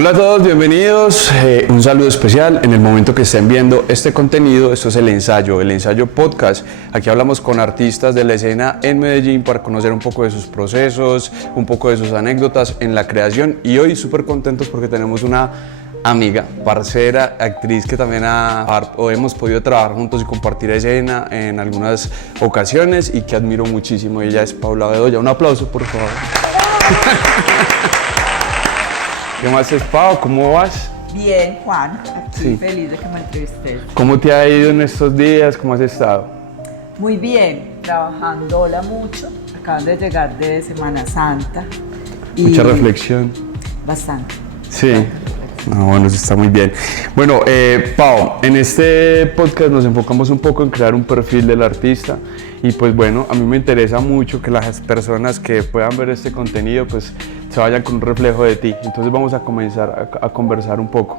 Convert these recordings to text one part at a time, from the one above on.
Hola a todos, bienvenidos. Un saludo especial en el momento que estén viendo este contenido. Esto es el ensayo podcast. Aquí hablamos con artistas de la escena en Medellín para conocer un poco de sus procesos, un poco de sus anécdotas en la creación. Y hoy súper contentos porque tenemos una amiga, parcera, actriz que también hemos podido trabajar juntos y compartir escena en algunas ocasiones y que admiro muchísimo. Ella es Paula Bedoya. Un aplauso, por favor. ¿Qué más es, Pau? ¿Cómo vas? Bien, Juan. Estoy Sí. feliz de que me entrevistes. ¿Cómo te ha ido en estos días? ¿Cómo has estado? Muy bien, trabajándola mucho. Acaban de llegar de Semana Santa. Y Mucha reflexión. Bastante. Sí. Bueno, eso está muy bien. Bueno, Pau, en este podcast nos enfocamos un poco en crear un perfil del artista y pues bueno, a mí me interesa mucho que las personas que puedan ver este contenido pues se vayan con un reflejo de ti. Entonces vamos a comenzar a conversar un poco.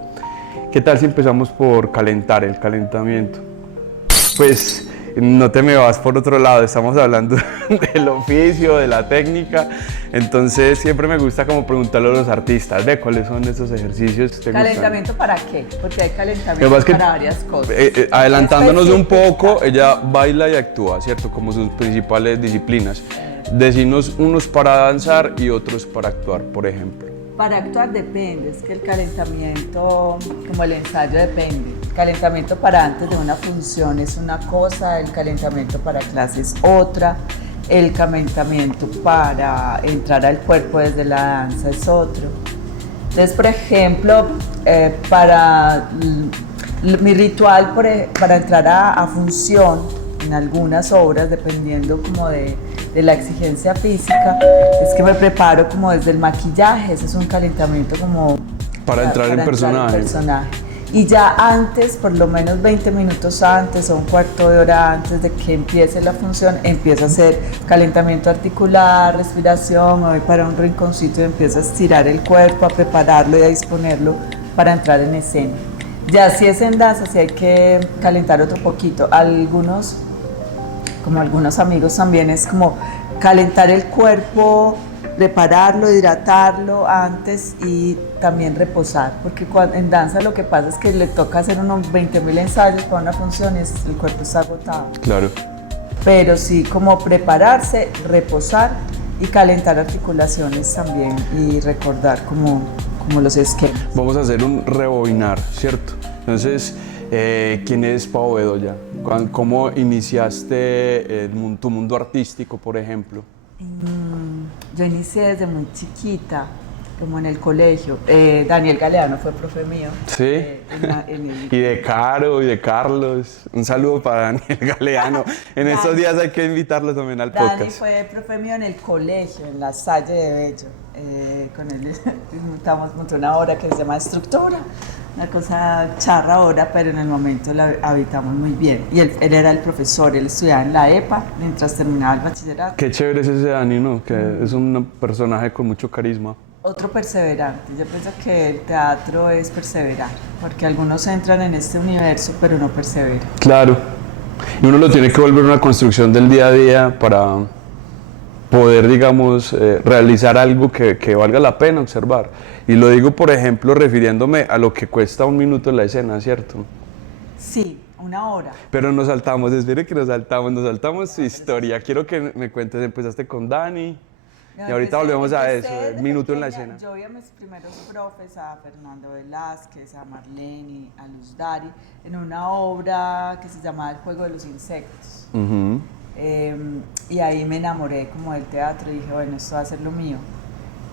¿Qué tal si empezamos por el calentamiento? Pues no te me vas por otro lado, estamos hablando del oficio, de la técnica, entonces siempre me gusta como preguntarle a los artistas, ¿de cuáles son esos ejercicios que te ¿Calentamiento para qué? Porque hay Lo que calentamiento pasa es que, para varias cosas. adelantándonos un Específica. poco, ella baila y actúa, ¿cierto? Como sus principales disciplinas. Decirnos unos para danzar y otros para actuar, por ejemplo. Para actuar depende, es que el calentamiento, como el ensayo, depende. El calentamiento para antes de una función es una cosa, el calentamiento para clase es otra, el calentamiento para entrar al cuerpo desde la danza es otro. Entonces, por ejemplo, mi ritual para entrar a función en algunas obras, dependiendo como de la exigencia física, es que me preparo como desde el maquillaje, ese es un calentamiento como Para entrar en personaje. Y ya antes, por lo menos 20 minutos antes o un cuarto de hora antes de que empiece la función, empiezo a hacer calentamiento articular, respiración, me voy para un rinconcito y empiezo a estirar el cuerpo, a prepararlo y a disponerlo para entrar en escena. Ya si es en danza, sí hay que calentar otro poquito. Algunos amigos también es como calentar el cuerpo, prepararlo, hidratarlo antes y también reposar, porque en danza lo que pasa es que le toca hacer unos 20.000 ensayos para una función y el cuerpo está agotado. Claro. Pero sí como prepararse, reposar y calentar articulaciones también y recordar como los esquemas. Vamos a hacer un rebobinar, ¿cierto? Entonces, ¿quién es Pau Bedoya? ¿Cómo iniciaste tu mundo artístico, por ejemplo? Yo inicié desde muy chiquita, como en el colegio. Daniel Galeano fue profe mío. Sí. Y de Caro y de Carlos. Un saludo para Daniel Galeano. En estos días hay que invitarlo también al podcast. Dani fue profe mío en el colegio, en la Salle de Bello. Con él montó una obra que se llama Estructura. Una cosa charra ahora, pero en el momento la habitamos muy bien. Y él era el profesor, él estudiaba en la EPA mientras terminaba el bachillerato. Qué chévere es ese Dani, ¿no? Que es un personaje con mucho carisma. Otro perseverante. Yo pienso que el teatro es perseverar, porque algunos entran en este universo, pero no perseveran. Claro. Y uno lo tiene que volver una construcción del día a día para poder, digamos, realizar algo que valga la pena observar. Y lo digo, por ejemplo, refiriéndome a lo que cuesta un minuto en la escena, ¿cierto? Sí, una hora. Pero nos saltamos su historia. Quiero que me cuentes, empezaste con Dani, y ahorita volvemos a eso, minuto en la escena. Yo vi a mis primeros profes, a Fernando Velázquez, a Marlene, a Luz Dari, en una obra que se llamaba El juego de los insectos. Y ahí me enamoré como del teatro y dije, bueno, esto va a ser lo mío.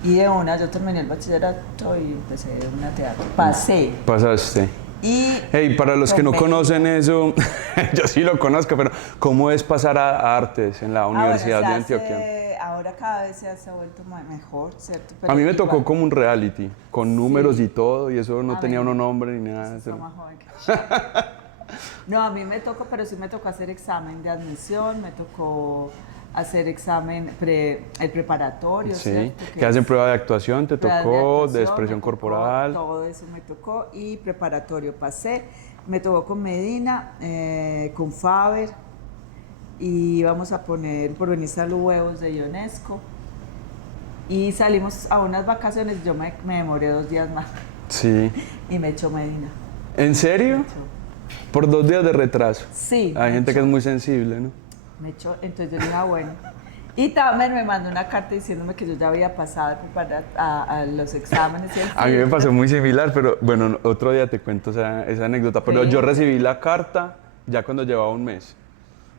Y de una, yo terminé el bachillerato y empecé de una teatro. Pasaste. Hey, para los que no conocen eso, yo sí lo conozco, pero ¿cómo es pasar a artes en la Universidad de Antioquia? Ahora cada vez se ha vuelto mejor, ¿cierto? Pero a mí me tocó como un reality, con números y todo, y eso no tenía uno nombre ni nada de eso. Más joven que yo. No, a mí me tocó, pero sí me tocó hacer examen de admisión, me tocó hacer examen, el preparatorio, sí, ¿cierto? Que hacen prueba de actuación, te tocó, de expresión corporal. Todo eso me tocó y preparatorio pasé. Me tocó con Medina, con Faber y íbamos a poner Por venir a los huevos de Ionesco. Y salimos a unas vacaciones, yo me demoré 2 días más. Sí. y me echó Medina. ¿En serio? Me echó. Por 2 días de retraso. Sí. Hay gente que es muy sensible, ¿no? Me echó, entonces yo dije, bueno. Y también me mandó una carta diciéndome que yo ya había pasado a los exámenes. Y el A mí me filtro. pasó muy similar, pero bueno, otro día te cuento esa anécdota. Pero Sí. yo recibí la carta ya cuando llevaba un mes.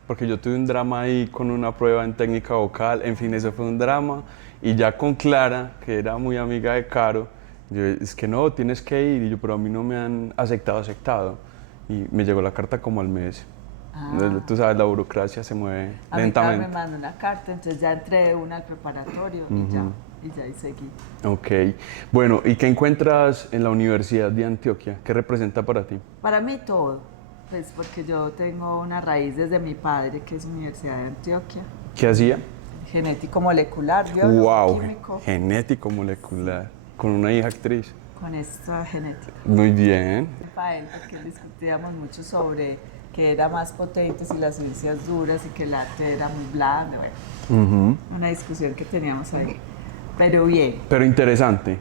Porque yo tuve un drama ahí con una prueba en técnica vocal, en fin, eso fue un drama. Y ya con Clara, que era muy amiga de Caro, yo, es que no, tienes que ir. Y yo, pero a mí no me han aceptado. Y me llegó la carta como al mes. Tú sabes, la burocracia se mueve A mí lentamente. me mandó una carta, entonces ya entré de una al preparatorio y ya ahí seguí. Ok. Bueno, ¿y qué encuentras en la Universidad de Antioquia? ¿Qué representa para ti? Para mí todo, pues porque yo tengo una raíz desde mi padre, que es Universidad de Antioquia, ¿Qué hacía? genético molecular, biólogo, Wow, químico, genético molecular, con una hija actriz. con esta genética. Muy bien. Para él, porque discutíamos mucho sobre que era más potente si las ciencias duras y que el arte era muy blando, bueno, una discusión que teníamos ahí. Pero bien, Pero interesante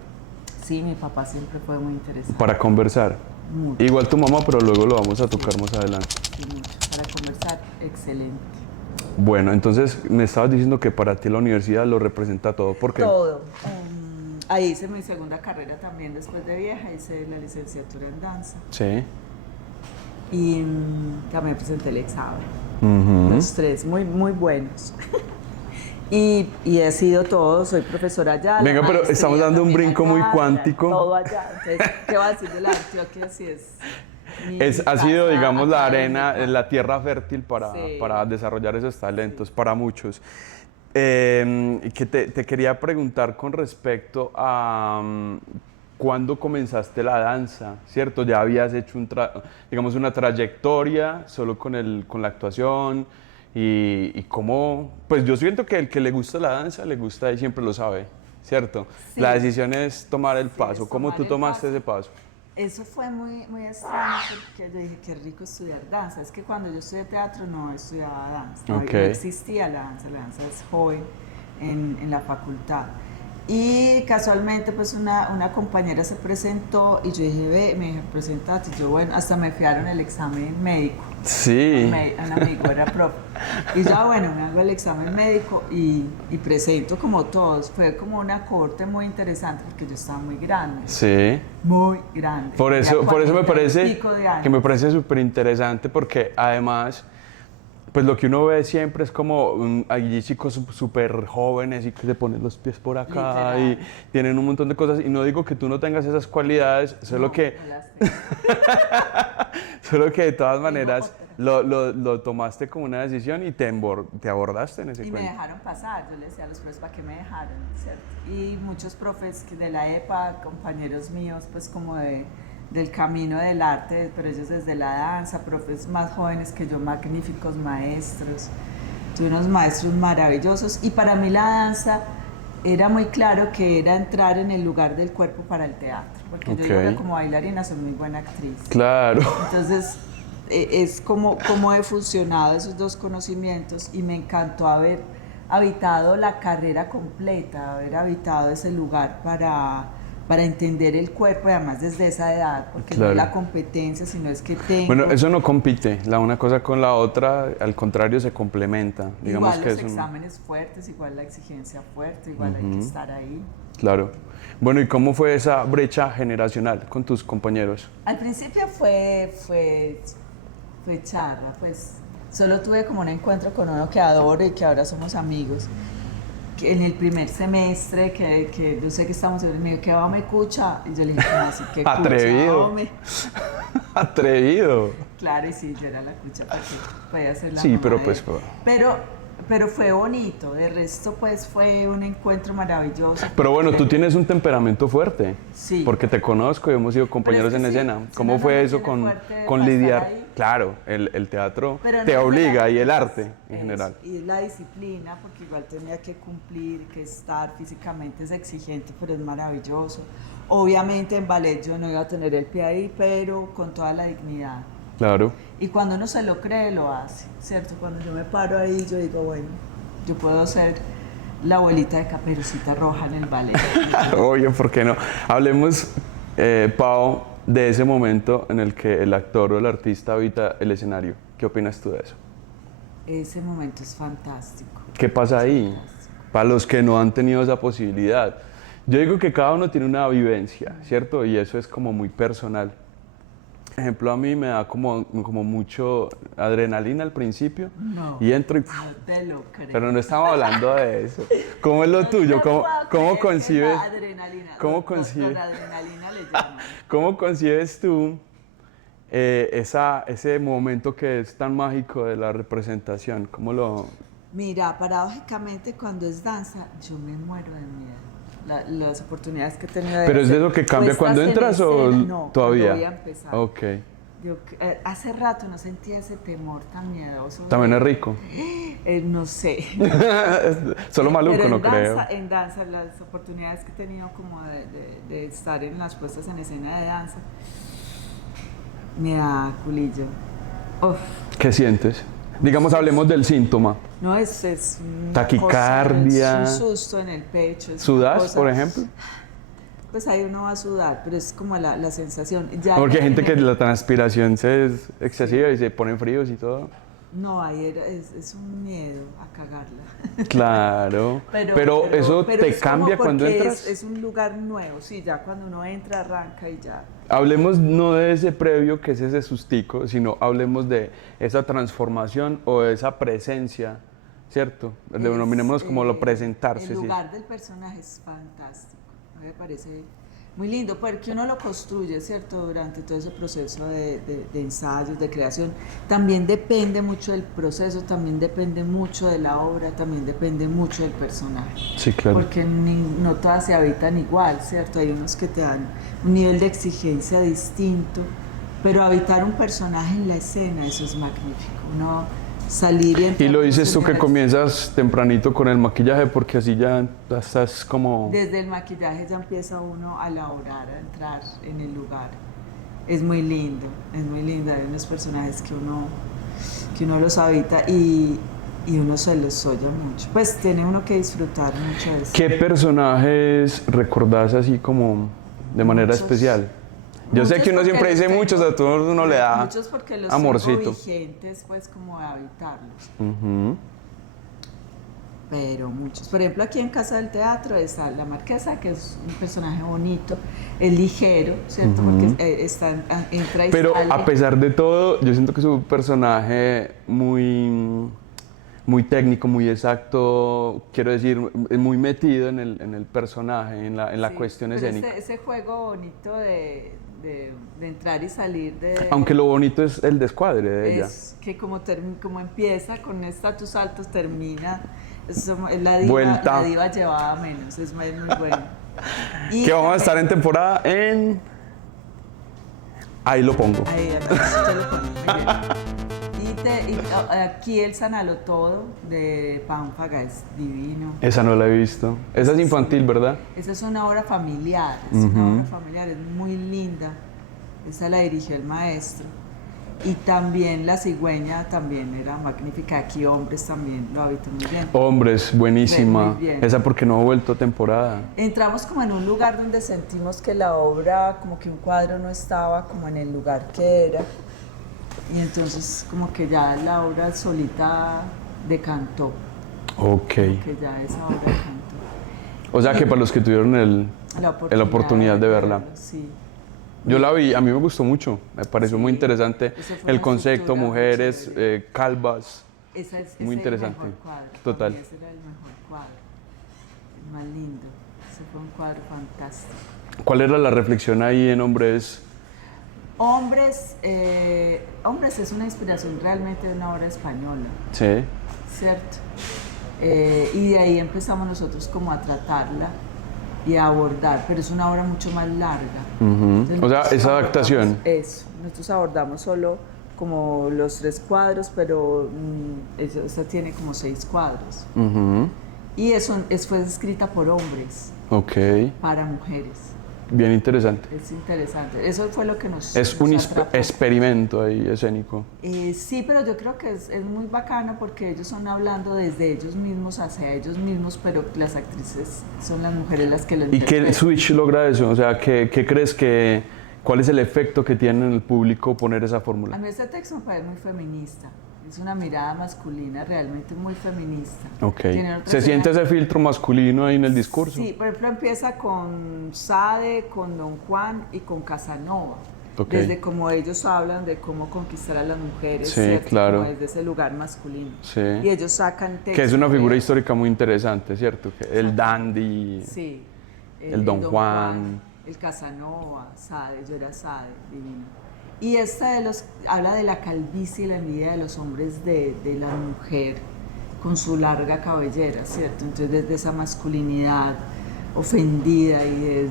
sí, mi papá siempre fue muy interesante. para conversar. Mucho. Igual tu mamá, pero luego lo vamos a tocar más adelante. Sí, mucho. Para conversar, excelente. Bueno, entonces me estabas diciendo que para ti la universidad lo representa todo. ¿Por qué? Todo. Ahí hice mi segunda carrera también después de vieja, hice la licenciatura en danza Sí. y también presenté el examen. Ujú. Los tres, muy, muy buenos. Y he sido todo, soy profesora allá. la Venga, pero maestría estamos dando un también brinco allá, muy cuántico. Todo allá. Entonces, ¿qué va a decir de la Antioquia si es mi Ha sido, casa digamos, la arena, académica? la tierra fértil Sí. para desarrollar esos talentos, para muchos. Que te quería preguntar con respecto a cuándo comenzaste la danza, ¿cierto? Ya habías hecho digamos, una trayectoria solo con la actuación y cómo, pues yo siento que el que le gusta la danza, le gusta y siempre lo sabe, ¿cierto? Sí. La decisión es tomar el Sí, paso. es ¿Cómo tomar tú el tomaste paso. ese paso? Eso fue muy, muy extraño porque yo dije, qué rico estudiar danza. Es que cuando yo estudié teatro no estudiaba danza, no, Ok. no existía la danza es joven en la facultad. Y casualmente pues una compañera se presentó y yo dije, ve, me dije, presentate. Y yo, bueno, hasta me fiaron el examen médico. Sí. Un amigo era profe. Y yo, bueno, me hago el examen médico y presento como todos. Fue como una corte muy interesante porque yo estaba muy grande. Sí. Muy grande. Por Ya eso me 40 y parece pico de años. que me parece súper interesante porque además, pues lo que uno ve siempre es como hay chicos súper jóvenes y que se ponen los pies por acá Literal. y tienen un montón de cosas y no digo que tú no tengas esas cualidades, solo No, que no las tengo. solo que de todas Tengo maneras otra. lo tomaste como una decisión y te abordaste en ese Y me cuento. dejaron pasar, yo le decía a los profes para qué me dejaron, ¿cierto? Y muchos profes de la EPA, compañeros míos, pues como del camino del arte, pero ellos desde la danza, profes más jóvenes que yo, magníficos maestros, tuve unos maestros maravillosos y para mí la danza era muy claro que era entrar en el lugar del cuerpo para el teatro, porque Ok. yo digo que como bailarina soy muy buena actriz. Claro. Entonces, es como he fusionado esos dos conocimientos y me encantó haber habitado la carrera completa, haber habitado ese lugar para entender el cuerpo y además desde esa edad, porque no Claro. es la competencia, sino es que tengo... Bueno, eso no compite, la una cosa con la otra, al contrario, se complementa. Digamos igual que los es un... exámenes fuertes, igual la exigencia fuerte, igual hay que estar ahí. Claro. Bueno, ¿y cómo fue esa brecha generacional con tus compañeros? Al principio fue charra, pues solo tuve como un encuentro con uno que adoro y que ahora somos amigos. Que en el primer semestre, que yo sé que estamos en el medio, que va me escucha, y yo le dije, ¿cómo así que Atrevido. hombre? Atrevido. Claro, y sí, yo era la cucha porque podía ser la Sí, mamá pero de pues, él. pues. Pero fue bonito, de resto pues fue un encuentro maravilloso. Pero bueno, tú tienes un temperamento fuerte. Sí. Porque te conozco y hemos sido compañeros Pero es en que sí, escena. si ¿Cómo uno fue no eso tiene con fuerte con para estar lidiar? ahí. Claro, el teatro Pero te no es obliga y el es- arte en es- general. Y la disciplina, porque igual tenía que cumplir, que estar físicamente es exigente, pero es maravilloso. Obviamente en ballet yo no iba a tener el pie ahí, pero con toda la dignidad. Claro. Y cuando uno se lo cree, lo hace, ¿cierto? Cuando yo me paro ahí, yo digo, bueno, yo puedo ser la abuelita de Caperucita Roja en el ballet. Oye, ¿por qué no? Hablemos Pau, de ese momento en el que el actor o el artista habita el escenario, ¿qué opinas tú de eso? Ese momento es fantástico. ¿Qué pasa ahí? Fantástico. Para los que no han tenido esa posibilidad. Yo digo que cada uno tiene una vivencia, ¿cierto? Y eso es como muy personal. Por ejemplo, a mí me da como mucho adrenalina al principio No, y entro y... no te lo creo. Pero no estamos hablando de eso. ¿Cómo es lo No tuyo? te ¿Cómo, puedo cómo creer que concibes? la adrenalina. ¿Cómo concibes? Adrenalina le llaman. ¿Cómo concibes tú ese momento que es tan mágico de la representación? ¿Cómo lo...? Mira, paradójicamente cuando es danza, yo me muero de miedo. Las oportunidades que he tenido de ¿Pero es de hacer eso que cambia puestas cuando en entras o escena, no, todavía? cuando voy a empezar. Ok. Yo, hace rato no sentía ese temor tan miedoso. También es rico. No sé. Solo maluco, Pero no creo. en danza, las oportunidades que he tenido como de estar en las puestas en escena de danza, me da culillo. Uf. ¿Qué sientes? Digamos, hablemos del síntoma. No, es una Taquicardia. cosa, es un susto en el pecho. Es una ¿Sudas, cosa- por ejemplo? Pues ahí uno va a sudar, pero es como la sensación. Ya Porque hay gente que me- la transpiración es excesiva y se ponen fríos y todo. No, ahí es un miedo a cagarla. Claro. Pero eso pero te es como cambia cuando porque entras. Es un lugar nuevo, sí, ya cuando uno entra, arranca y ya. Hablemos no de ese previo que es ese sustico, sino hablemos de esa transformación o de esa presencia, ¿cierto? Denominémonos como lo presentarse. El sí. lugar del personaje es fantástico, a mí me parece muy lindo, porque uno lo construye, ¿cierto? Durante todo ese proceso de ensayos, de creación. También depende mucho del proceso, también depende mucho de la obra, también depende mucho del personaje. Sí, claro. Porque no todas se habitan igual, ¿cierto? Hay unos que te dan un nivel de exigencia distinto, pero habitar un personaje en la escena, eso es magnífico. Uno salir y entrar Y lo en dices tú que escenario. comienzas tempranito con el maquillaje porque así ya estás como... Desde el maquillaje ya empieza uno a elaborar, a entrar en el lugar. Es muy lindo, es muy lindo. Hay unos personajes que uno los habita y uno se los soya mucho. Pues tiene uno que disfrutar mucho de eso. ¿Qué personajes recordás así como de manera Muchos. especial? Yo sé Muchos que uno porque siempre los dice tengo- muchos, a todos uno le da Muchos porque los amorcito. tengo vigentes, pues como de habitarlos. Ujú. Pero muchos. Por ejemplo, aquí en Casa del Teatro está la Marquesa, que es un personaje bonito, es ligero, ¿cierto? Ujú. Porque entra y Pero sale. a pesar de todo, yo siento que es un personaje muy técnico, muy exacto, quiero decir, muy metido en el personaje, en la Sí, cuestión pero escénica. ese juego bonito de entrar y salir de... Aunque lo bonito es el descuadre de ella. es que como empieza con estatus altos, termina... Es la Vuelta. diva llevaba menos, es muy bueno. Y Que vamos a también- estar en temporada en... Ahí lo pongo. Ahí, te lo pongo, muy bien. Aquí el Sanalo Todo de Pánfaga es divino. Esa no la he visto. Esa es infantil, ¿verdad? Esa es una obra familiar, es una obra familiar, es muy linda. Esa la dirigió el maestro. Y también La Cigüeña también era magnífica. Aquí Hombres también lo habitan muy bien. Hombres, buenísima. Muy bien. Esa porque no ha vuelto temporada. Entramos como en un lugar donde sentimos que la obra, como que un cuadro no estaba como en el lugar que era. Y entonces como que ya la obra solita decantó, Ok. que ya esa obra decantó. O sea que para los que tuvieron la oportunidad de verla. verlo, sí. Yo la vi, a mí me gustó mucho, me pareció Sí, muy interesante eso fue el una concepto, estructura muy mujeres, chévere. calvas. Ese es Muy el interesante. mejor cuadro. Total. Para mí ese era el mejor cuadro, el más lindo. Ese fue un cuadro fantástico. ¿Cuál era la reflexión ahí en Hombres? Hombres es una inspiración realmente de una obra española, Sí. ¿cierto? Y de ahí empezamos nosotros como a tratarla y a abordar, pero es una obra mucho más larga. Ujú. Entonces, O sea, nosotros esa abordamos adaptación. Eso, nosotros abordamos solo como los 3 cuadros, pero esa tiene como 6 cuadros. Ujú. Y fue escrita por hombres, Ok. para mujeres. bien interesante. Es interesante. Eso fue lo que Es un nos atrapó. experimento ahí escénico. Sí, pero yo creo que es muy bacano porque ellos son hablando desde ellos mismos hacia ellos mismos, pero las actrices son las mujeres las que lo ¿Y qué interpretan. Switch logra eso? O sea, ¿qué crees que, cuál es el efecto que tiene en el público poner esa A fórmula? mí este texto me parece muy feminista. Es una mirada masculina realmente muy feminista. Ok. Tiene otras ¿Se siente escenas- ese filtro masculino ahí en el discurso? Sí, por ejemplo empieza con Sade, con Don Juan y con Casanova. Ok. Desde cómo ellos hablan de cómo conquistar a las mujeres, Sí, ¿cierto? claro. Como desde ese lugar masculino. Sí. Y ellos sacan textos. Que es una figura de- histórica muy interesante, ¿cierto? Que el dandy, Sí. el Don Juan. El Casanova, Sade, yo era Sade, divino. Y esta habla de la calvicie y la envidia de los hombres de la mujer con su larga cabellera, ¿cierto? Entonces desde esa masculinidad ofendida y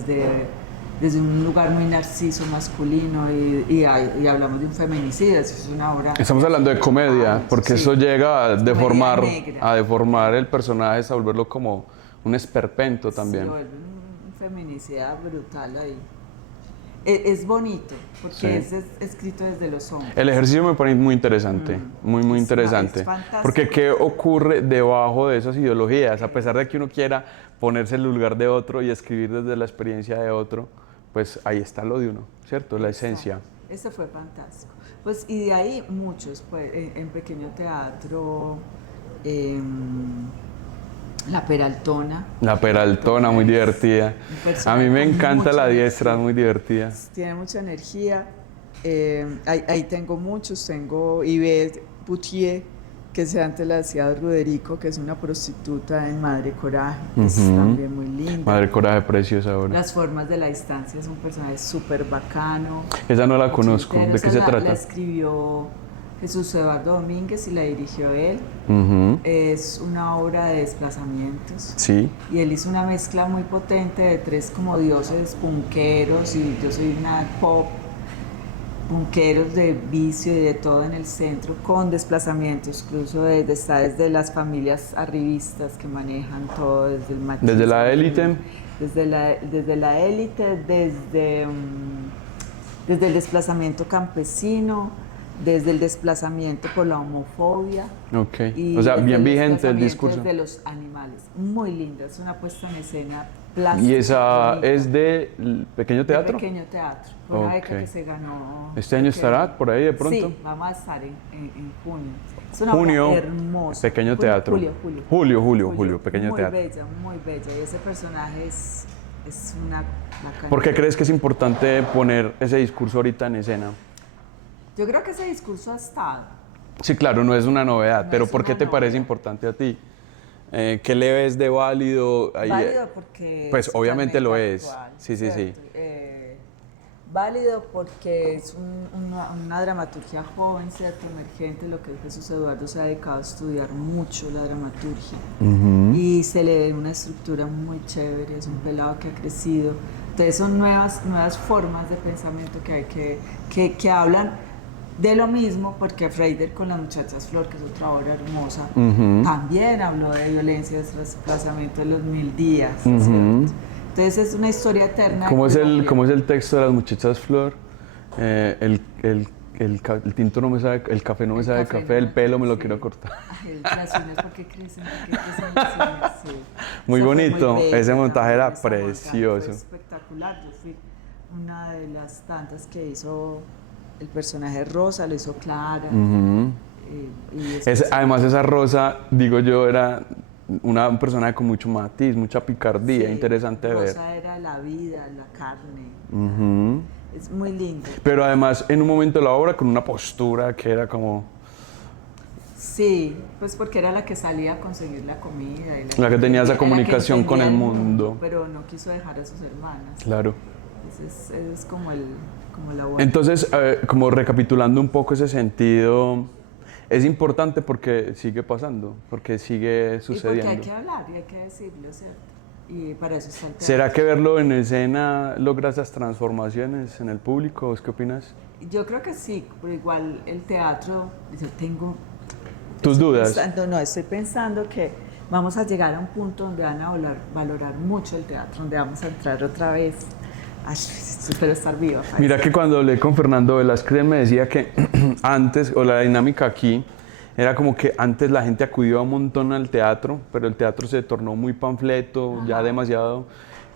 desde un lugar muy narciso masculino y hablamos de un feminicidio, eso es una obra... Estamos hablando de comedia, porque Sí. eso llega a deformar, negra. a deformar el personaje, a volverlo como un esperpento también. Se vuelve un feminicida brutal ahí. Es bonito, porque Sí. es escrito desde los hombres. El ejercicio me parece muy interesante, muy Es interesante. fantástico. Porque ¿qué ocurre debajo de esas ideologías? A pesar de que uno quiera ponerse en el lugar de otro y escribir desde la experiencia de otro, pues ahí está lo de uno, ¿cierto? La esencia. Ese fue fantástico. Pues, y de ahí muchos, pues, en pequeño teatro, La Peraltona. La Peraltona, muy divertida. Un personaje A mí me con encanta mucha La energía. Diestra, es muy divertida. Tiene mucha energía. Ahí tengo muchos. Tengo Yvette Boutier, que se antes la hacía Roderico, que es una prostituta en Madre Coraje, que es también muy linda. Madre Coraje, preciosa ahora. Las formas de la distancia es un personaje súper bacano. Esa no la conozco, Ochentero. ¿de qué Esa se la trata? escribió Jesús Eduardo Domínguez y la dirigió él. Ujú. Es una obra de desplazamientos. Sí, Y él hizo una mezcla muy potente de tres como dioses punqueros y yo soy una pop, punqueros de vicio y de todo en el centro, con desplazamientos, incluso está desde las familias arribistas que manejan todo, desde el machismo. Desde la élite. Desde la élite, desde el desplazamiento campesino, desde el desplazamiento por la homofobia. ok. Y O sea, desde bien vigente el desplazamiento discurso. de los animales. Muy linda, es una puesta en escena plástica. ¿Y esa bonita, es de Pequeño de Teatro? Pequeño Teatro. Fue una beca Ok. que se ganó. ¿Este año estará por ahí de pronto? Sí, vamos a estar en junio. Es una Junio, obra hermosa. Pequeño Julio, Teatro. Julio, Pequeño muy Teatro. Bella, muy bella. Y ese personaje es una bacana. ¿Por qué crees que es importante poner ese discurso ahorita en escena? Yo creo que ese discurso ha estado. Sí, claro, no es una novedad, No pero es ¿por qué una te parece novedad. importante a ti? ¿Qué le ves de válido? Ahí, Válido porque pues es obviamente lo totalmente es. actual, Sí, sí, sí. ¿cierto? Válido porque es una dramaturgia joven, ¿cierto? Emergente, lo que Jesús Eduardo se ha dedicado a estudiar mucho la dramaturgia. Y se le ve una estructura muy chévere, es un pelado que ha crecido. Entonces son nuevas formas de pensamiento que hay que hablan de lo mismo, porque Freider con Las Muchachas Flor, que es otra obra hermosa, también habló de violencia, de desplazamiento de los 1000 días, ¿cierto? Entonces es una historia eterna. ¿Cómo es de cómo es el texto de Las Muchachas Flor? El tinto no me sabe, el café no me sabe café café, no el me- pelo me lo sí. quiero cortar. Ay, las uñas, ¿por qué crecen? Las uñas? Sí. Muy Esa fue bonito, bella ese montaje también, era esa montaje precioso. Fue espectacular, yo fui una de las tantas que hizo el personaje Rosa, lo hizo Clara. Y después- Además esa Rosa, digo yo, era un personaje con mucho matiz, mucha picardía, sí, interesante de ver. Rosa era la vida, la carne. Ujú. Es muy lindo. Pero además en un momento de la obra con una postura que era como Sí, pues porque era la que salía a conseguir la comida. Y La que tenía esa era la que comunicación con entendía el mundo. Pero no quiso dejar a sus hermanas. claro. Ese es como la buena. Entonces, como recapitulando un poco ese sentido, es importante porque sigue pasando, porque sigue Y porque sucediendo. hay que hablar y hay que decirlo, ¿cierto? Y para eso está el teatro. ¿Será que verlo en escena logra esas transformaciones en el público? ¿Vos qué opinas? Yo creo que sí, pero igual el teatro, yo tengo... ¿Tus dudas? Estoy pensando que vamos a llegar a un punto donde van a valorar mucho el teatro, donde vamos a entrar otra vez Ay, espero estar viva. Mira que cuando hablé con Fernando Velázquez, él me decía que antes, o la dinámica aquí, era como que antes la gente acudía un montón al teatro, pero el teatro se tornó muy panfleto, ya demasiado,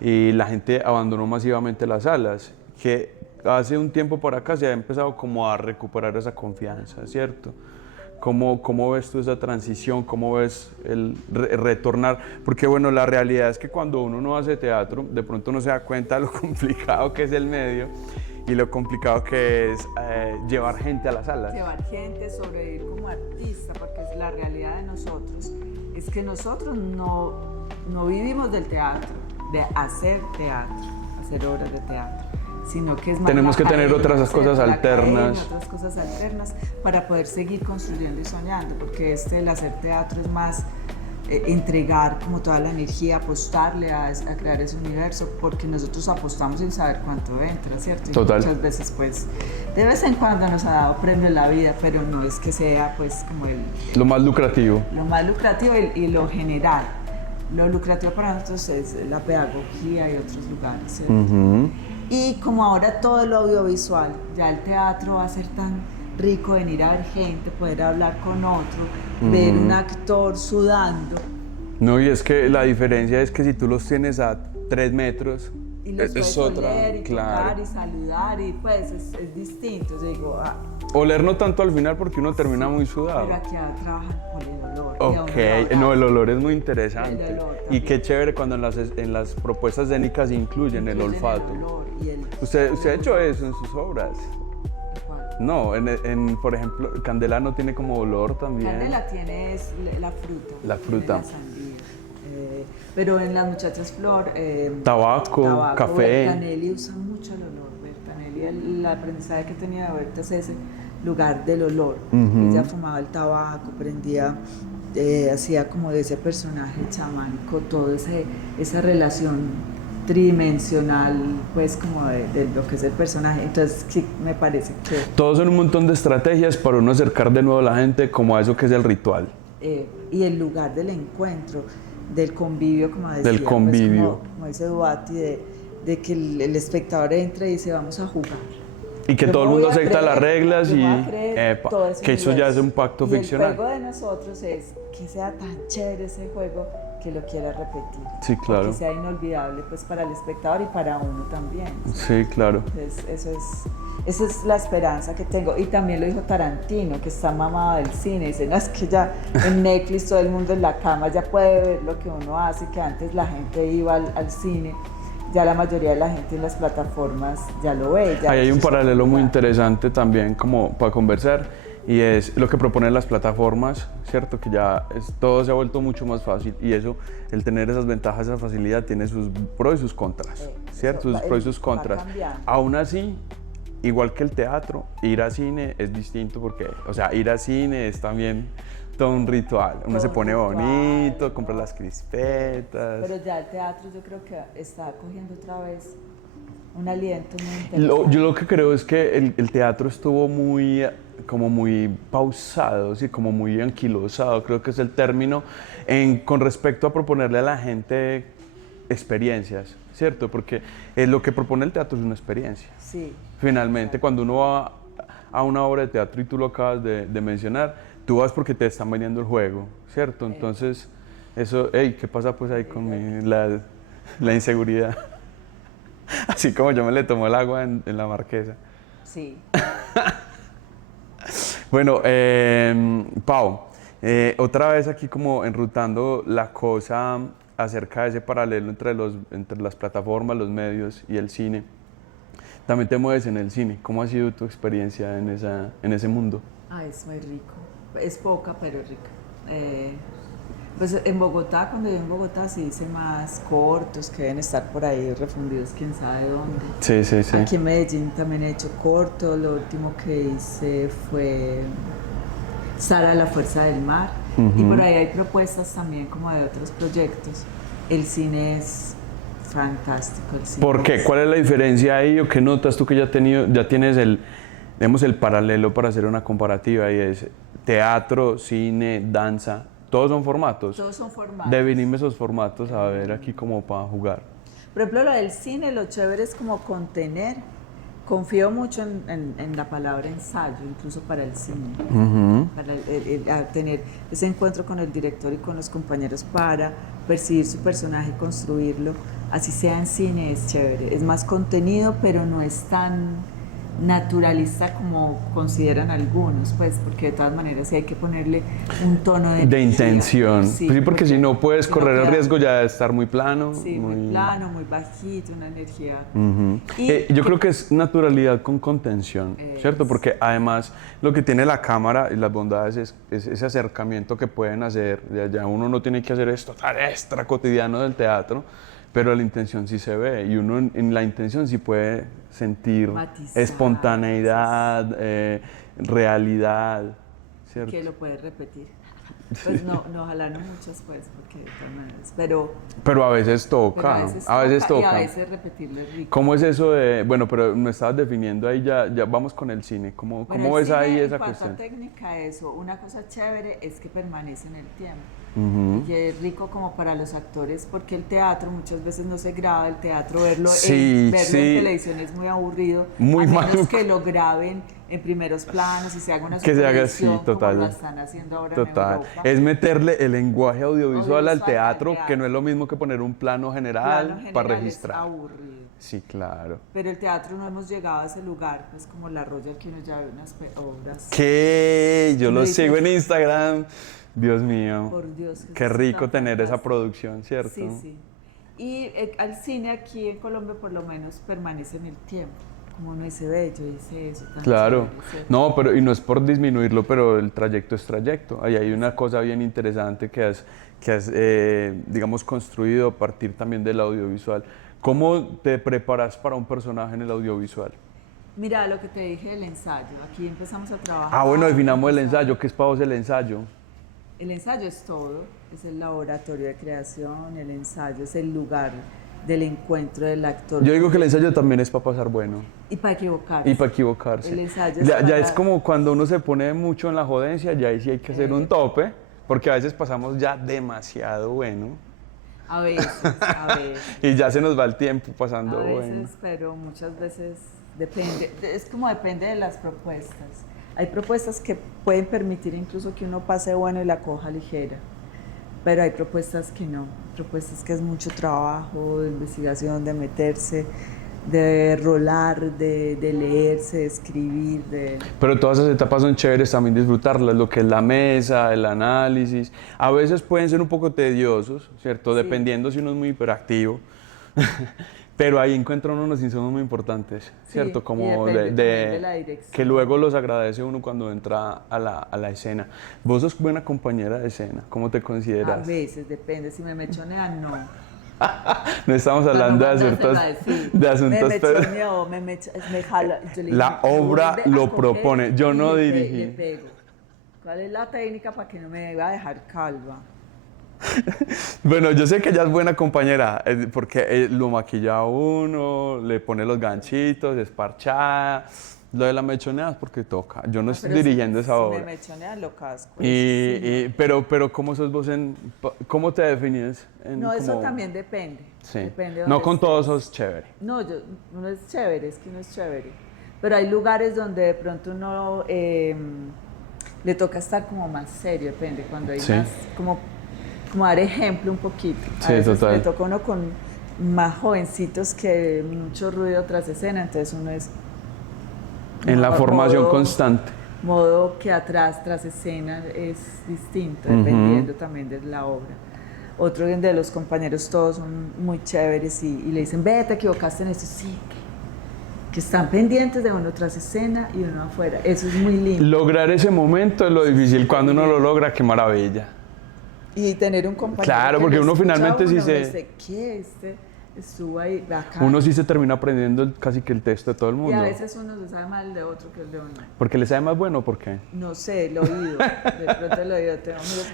y la gente abandonó masivamente las salas, que hace un tiempo por acá se ha empezado como a recuperar esa confianza, ¿cierto? ¿Cómo ves tú esa transición? ¿Cómo ves el retornar? Porque bueno, la realidad es que cuando uno no hace teatro, de pronto no se da cuenta de lo complicado que es el medio y lo complicado que es llevar gente a las salas. Llevar gente, sobrevivir como artista, porque es la realidad de nosotros, es que nosotros no vivimos del teatro, de hacer teatro, hacer obras de teatro, sino que es más tenemos que tener otras cosas alternas. Otras cosas alternas para poder seguir construyendo y soñando, porque el hacer teatro es más entregar como toda la energía, apostarle a crear ese universo, porque nosotros apostamos sin saber cuánto entra, ¿cierto? Y total. Muchas veces pues de vez en cuando nos ha dado premio en la vida, pero no es que sea pues como lo más lucrativo y lo general. Lo lucrativo para nosotros es la pedagogía y otros lugares, ¿cierto? Y como ahora todo lo audiovisual, ya el teatro va a ser tan rico venir a ver gente, poder hablar con otro, ver un actor sudando. No, y es que la diferencia es que si tú los tienes a 3 metros, y los es puedes otra, oler y claro. tocar y saludar, y pues es distinto. Yo digo, oler no tanto al final porque uno termina muy sudado. Pero aquí trabajan con el olor. Ok, no, el olor es muy interesante. El olor y qué chévere cuando en las propuestas escénicas incluyen el olfato. El olor y ¿Usted ha hecho eso en sus obras? ¿Cuál? No, por ejemplo, Candela no tiene como olor también. Candela tiene la fruta. La fruta. La sandía. Pero en Las Muchachas Flor, tabaco, café. Bertanelli usa mucho el olor. Bertanelli, el aprendizaje que tenía de Berta es ese lugar del olor. Ella fumaba el tabaco, prendía, hacía como de ese personaje chamánico, toda esa relación tridimensional, pues como de lo que es el personaje. Entonces sí, me parece que todos son un montón de estrategias para uno acercar de nuevo a la gente como a eso que es el ritual. Y el lugar del encuentro, del convivio, como decía, del convivio, pues como dice Duati, de que el espectador entre y dice vamos a jugar. Y que todo el mundo acepta las reglas y que eso ya es un pacto ficcional. El juego de nosotros es que sea tan chévere ese juego que lo quiera repetir. Sí, claro. Que sea inolvidable pues para el espectador y para uno también. Sí, claro. Entonces, esa es la esperanza que tengo. Y también lo dijo Tarantino, que está mamado del cine. Dice, no, es que ya en Netflix todo el mundo en la cama ya puede ver lo que uno hace, que antes la gente iba al cine. Ya la mayoría de la gente en las plataformas ya lo ve. Ahí hay un paralelo muy interesante también como para conversar y es lo que proponen las plataformas, ¿cierto? Que ya todo se ha vuelto mucho más fácil y eso, el tener esas ventajas, esa facilidad tiene sus pros y sus contras, ¿cierto? Sus pros y sus contras. Aún así, igual que el teatro, ir a cine es distinto porque, o sea, ir a cine es también todo un ritual. Uno se pone bonito, compra las crispetas. Pero ya el teatro yo creo que está cogiendo otra vez un aliento muy interesante. Yo lo que creo es que el teatro estuvo muy pausado, ¿sí? Como muy anquilosado, creo que es el término, con respecto a proponerle a la gente experiencias, ¿cierto? Porque lo que propone el teatro es una experiencia. Sí. Finalmente, cuando uno va a una obra de teatro y tú lo acabas de mencionar, tú vas porque te están vendiendo el juego, ¿cierto? Entonces, eso, ¿qué pasa pues ahí con la inseguridad? Así como yo me le tomo el agua en la Marquesa. Sí. Bueno, Pau, otra vez aquí como enrutando la cosa acerca de ese paralelo entre las plataformas, los medios y el cine. También te mueves en el cine. ¿Cómo ha sido tu experiencia en ese mundo? Es muy rico. Es poca, pero rica. Pues en Bogotá, cuando yo en Bogotá, sí hice más cortos que deben estar por ahí refundidos, quién sabe dónde. Sí, sí, sí. Aquí en Medellín también he hecho cortos. Lo último que hice fue Sara, la fuerza del mar. Y por ahí hay propuestas también como de otros proyectos. El cine es fantástico. El cine ¿Por qué? ¿Cuál es la diferencia ahí o qué notas tú que ya tienes el paralelo para hacer una comparativa y es teatro, cine, danza? ¿Todos son formatos? Todos son formatos. Definime esos formatos a ver aquí como para jugar. Por ejemplo, lo del cine, lo chévere es como contener. Confío mucho en la palabra ensayo, incluso para el cine, para tener ese encuentro con el director y con los compañeros para percibir su personaje y construirlo. Así sea en cine, es chévere. Es más contenido, pero no es tan naturalista como consideran algunos, pues, porque de todas maneras sí hay que ponerle un tono de intención. Sí, Sí, porque si no puedes correr el riesgo ya de estar muy plano. Sí, muy plano, muy bajito, una energía. Yo creo que es naturalidad con contención, ¿cierto? Porque además lo que tiene la cámara y las bondades es ese acercamiento que pueden hacer. Ya uno no tiene que hacer esto tan extra cotidiano del teatro, pero la intención sí se ve y uno en la intención sí puede sentir matizar, espontaneidad, realidad, ¿cierto? Que lo puedes repetir. Pues no, ojalá no muchas, pues, porque de todas maneras, pero a veces toca, a veces toca. Y a veces repetirlo es rico. ¿Cómo es eso de, bueno, pero me estabas definiendo ahí, ya vamos con el cine, ¿cómo ves ahí esa cuestión? En cuanto a técnica, eso, una cosa chévere es que permanece en el tiempo. Y que es rico como para los actores, porque el teatro muchas veces no se graba, el teatro verlo en televisión es muy aburrido, muy a menos maluco. Que lo graben en primeros planos y se haga una que se haga así, total. como lo están haciendo ahora total. en Europa. Es meterle el lenguaje audiovisual al teatro, que no es lo mismo que poner un plano general para registrar. Es aburrido. Sí, claro. Pero el teatro no hemos llegado a ese lugar, pues como la Royal, que uno ya ve unas obras. ¿Qué? Yo lo sigo en Instagram. Dios mío. Por Dios. Qué rico tener esa producción, ¿cierto? Sí, sí. Y al cine aquí en Colombia por lo menos permanece en el tiempo. Como no dice bello, dice eso. Claro. No, pero y no es por disminuirlo, pero el trayecto es trayecto. Ahí hay una cosa bien interesante que has digamos, construido a partir también del audiovisual. ¿Cómo te preparas para un personaje en el audiovisual? Mira, lo que te dije del ensayo. Aquí empezamos a trabajar. Bueno, definamos el ensayo. ¿Qué es para vos el ensayo? El ensayo es todo, es el laboratorio de creación, el ensayo es el lugar del encuentro del actor. Yo digo que el ensayo también es para pasar bueno. Y para equivocarse. Y para equivocarse. El ensayo ya es como cuando uno se pone mucho en la jodencia, ya ahí sí hay que hacer un tope, porque a veces pasamos ya demasiado bueno. A veces. Y ya se nos va el tiempo pasando bueno. A veces, bueno. pero muchas veces depende, es como depende de las propuestas. Hay propuestas que pueden permitir incluso que uno pase bueno y la coja ligera, pero hay propuestas que no, propuestas que es mucho trabajo, de investigación, de meterse, de rolar, de leerse, de escribir. Pero todas esas etapas son chéveres también disfrutarlas, lo que es la mesa, el análisis. A veces pueden ser un poco tediosos, ¿cierto? Sí. Dependiendo si uno es muy hiperactivo. Pero ahí encuentra uno unos insumos muy importantes, ¿cierto? Sí, como de la dirección. Que luego los agradece uno cuando entra a la escena. ¿Vos sos buena compañera de escena? ¿Cómo te consideras? A veces, depende. Si me mechonean, no. No estamos hablando de asuntos... Me mechoneo, me jala. La obra lo propone, yo no dirigí. Le pego. ¿Cuál es la técnica para que no me va a dejar calva? Bueno, yo sé que ella es buena compañera, porque lo maquilla a uno, le pone los ganchitos, es parchada. Lo de la mechonea es porque toca. Yo no estoy dirigiendo esa obra. Si me mechonean, lo casco. Pero ¿cómo sos vos cómo te defines? No, eso también depende. Sí. Depende no con todos sos chévere. No, uno es chévere, es que uno es chévere. Pero hay lugares donde de pronto uno le toca estar como más serio, depende. Cuando hay más, como dar ejemplo un poquito. A veces total. Le toca uno con más jovencitos que mucho ruido tras escena, entonces uno es... En la formación constante. Modo que atrás, tras escena, es distinto, dependiendo también de la obra. Otro de los compañeros todos son muy chéveres y le dicen, ve, te equivocaste en esto. Sí, que están pendientes de uno tras escena y uno afuera. Eso es muy lindo. Lograr ese momento es lo difícil. Cuando uno lo logra, qué maravilla. Y tener un compañero. Claro, porque uno finalmente sí se... Dice, ¿qué? Estuvo ahí, acá. Uno sí se termina aprendiendo casi que el texto de todo el mundo. Y a veces uno se sabe más el de otro que el de uno. ¿Porque le sabe más bueno o por qué? No sé, el oído. De pronto el oído.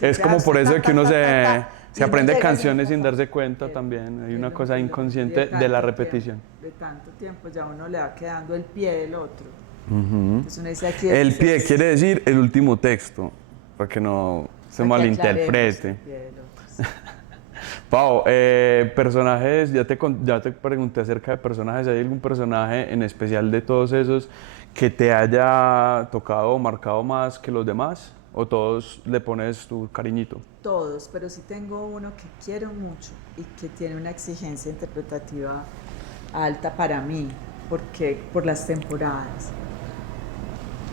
Es como por eso que uno se aprende canciones sin darse cuenta también. Hay una cosa inconsciente de la repetición. De tanto tiempo ya uno le va quedando el pie del otro. Entonces uno dice aquí... El pie quiere decir el último texto, para que no se malinterprete. Pau, personajes, ya te pregunté acerca de personajes, ¿hay algún personaje en especial de todos esos que te haya tocado o marcado más que los demás? ¿O todos le pones tu cariñito? Todos, pero sí tengo uno que quiero mucho y que tiene una exigencia interpretativa alta para mí, porque por las temporadas.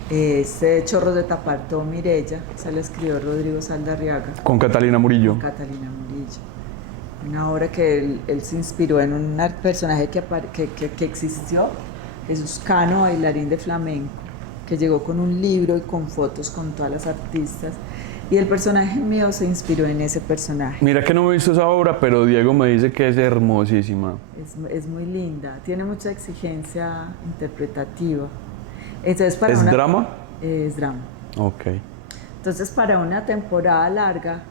Este Chorro de Tapartó Mirella, se lo escribió Rodrigo Saldarriaga. Con Catalina Murillo. Con Catalina Murillo. Una obra que él se inspiró en un personaje que existió, Jesús Cano, bailarín de flamenco, que llegó con un libro y con fotos con todas las artistas. Y el personaje mío se inspiró en ese personaje. Mira que no me he visto esa obra, pero Diego me dice que es hermosísima. Es muy linda, tiene mucha exigencia interpretativa. Entonces, ¿Es drama? Es drama. Ok. Entonces, para una temporada larga,